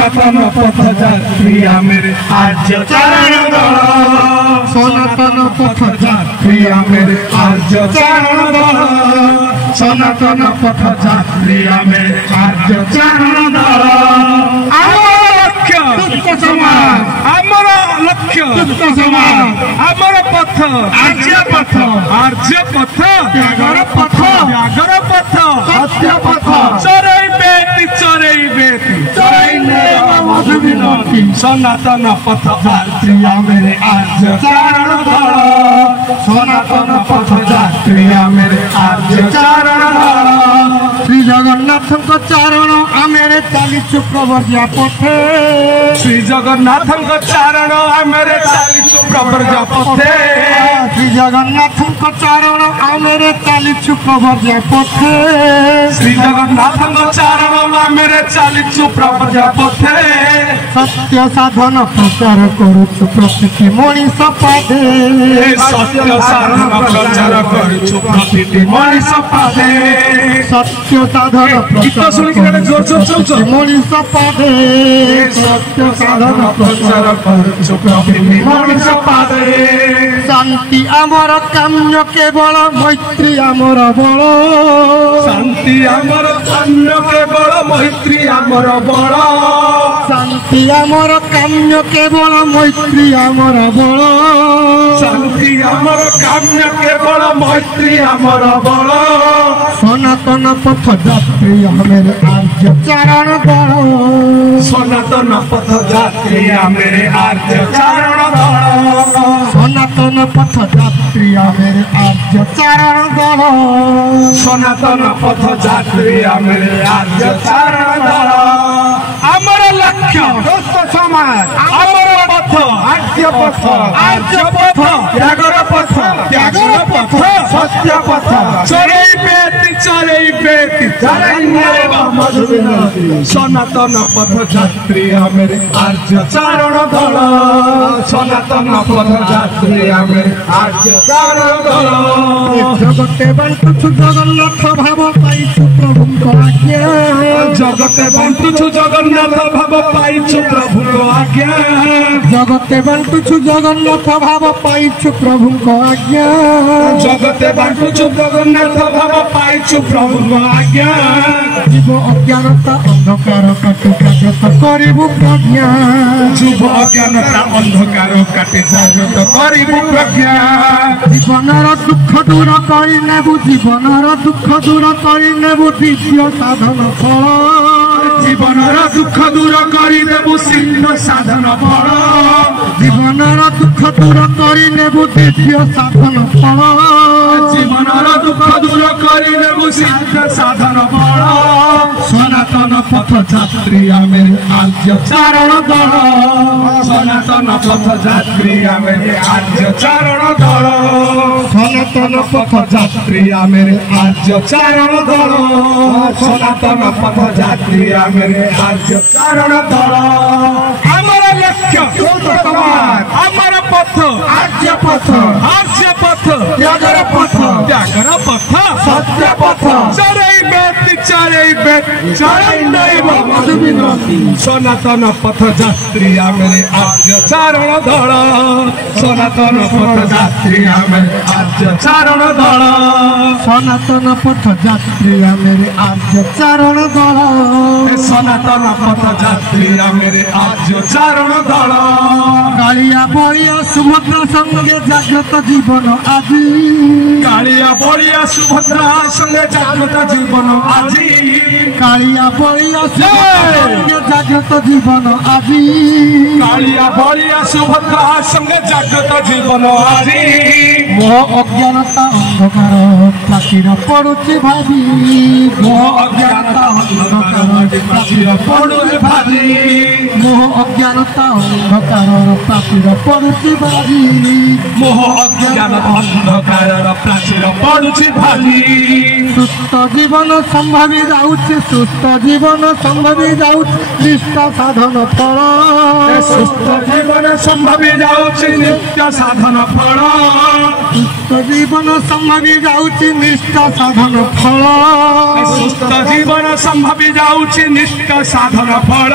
सनातन पथ यात्री मेरे आर्य चारण दल सनातन पथ यात्री मेरे आर्य चारण दल सनातन पथ यात्री मेरे आर्य चारण दल आमर लक्ष्य आमर पथ आर्य पथ त्यागर पथ सत्य पथ चरई बेटी मधुविनती सनातन पथ यात्री मेरे आर्य चारण दल सनातन पथ यात्री मेरे आर्य चारण दल श्री जगन्नाथ चारण आमेरे चालीस प्रवर्जा पथे श्री जगन्नाथ चारण आमेरे चालीस प्रवर्जा पथे श्री जगन्नाथ चारण आमेरे चालीस प्रवर्जा पथे श्री जगन्नाथ चारण आमेरे चालीस प्रवर्जा पथे सत्य साधन प्रचार करुछु प्रतिटी मनीष पादे सत्य साधन प्रचार करुछु प्रतिटी मनीष पादे सत्य साधन प्रचार मनीष पादे सत्य साधन प्रचार करुछु प्रतिटी मनीष पादे शांति आमर काम्य केवल मैत्री आमर बल शांति आमर काम्य केवल मैत्री आमर बल शांति आमर काम्य केवल मैत्री आमर बल शांति आमर काम्य केवल मैत्री आमर बल सनातन पथ यात्री मेरे आर्य चारण दल सनातन पथ यात्री मेरे आर्य चारण दल सनातन पथ यात्री मेरे आर्य चारण दल सनातन पथ यात्री मेरे आर्य चारण दल आमर लक्ष्य समाज आमर पथ आर्य पथ त्यागर पथ सत्य पथ चरई बेटी मधुविनती सनातन पथ यात्री मेरे आर्य चारण दल सनातन पथ यात्री मेरे आर्य चारण दल जगते बांटुछु जगन्नाथ भाव पाइछु प्रभुଙ୍କ आज्ञा जगते बांटुछु जगन्नाथ भाव पाइछु प्रभुଙ୍କ आज्ञा जगते बांटुछु जगन्नाथ भाव पाइछु प्रभुଙ୍କ आज्ञा जगते बांटुछु जगन्नाथ भाव पाइछु प्रभुଙ୍କ आज्ञा जीव अज्ञानता अंधकार काटि जागृत करिबु प्रज्ञा जीव अज्ञानता अंधकार काटि जागृत करिबु प्रज्ञा जीवनर दुख दूर करि नेबु जीवनर दुख दूर करि नेबु दिव्य साधन फल जीवनर दुख दूर करि नेबु सिद्ध साधन फल जीवनर दुख दूर करि नेबु दिव्य साधन फल जीवनर दुख दूर करि नेबु सिद्ध साधन फल सनातन पथ यात्री मेरे आर्य चारण दल सनातन पथ यात्री मेरे आर्य चारण दल सनातन पथ यात्री मेरे आर्य चारण दल सनातन पथ यात्री मेरे आर्य चारण दल आमर लक्ष्य समाज आमर पथ आर्य पथ त्यागर पथ सत्य पथ चरई बेटी मधुविनती सनातन पथ यात्री मेरे आर्य चारण दल सनातन पथ यात्री मेरे आर्य चारण दल सनातन पथ यात्री मेरे आर्य चारण दल सनातन पथ यात्री मेरे आर्य चारण दल कालिया बलिया सुभद्रा संगे जागृत जीवन आजी कालिया बलिया सुभद्रा संगे जागृत जीवन आजी कालिया बलिया संगे जागृत जीवन आजी कालिया बलिया सुभद्रा संगे जागृत जीवन आजी मोह अज्ञानता अंधकार प्राचीर पड़ुछि भाभी मोह अज्ञानता अंधकार प्राचीर पड़ुछि भाभी मोह अज्ञानता अंधकार प्राचीर पड़ुछि भाभी मोह अज्ञान अंधकार प्राचीर पड़ुछि भाभी सुस्थ जीवन संभावी जाउछि सुस्थ जीवन संभावी जाउछि निष्ठा साधन फल सुस्थ जीवन संभावी जाउछि नित्य साधन फल सुस्थ जीवन संभावी जाउछि निष्ठा साधन फल सुस्थ जीवन संभावी जाउछि निष्ठा साधन फल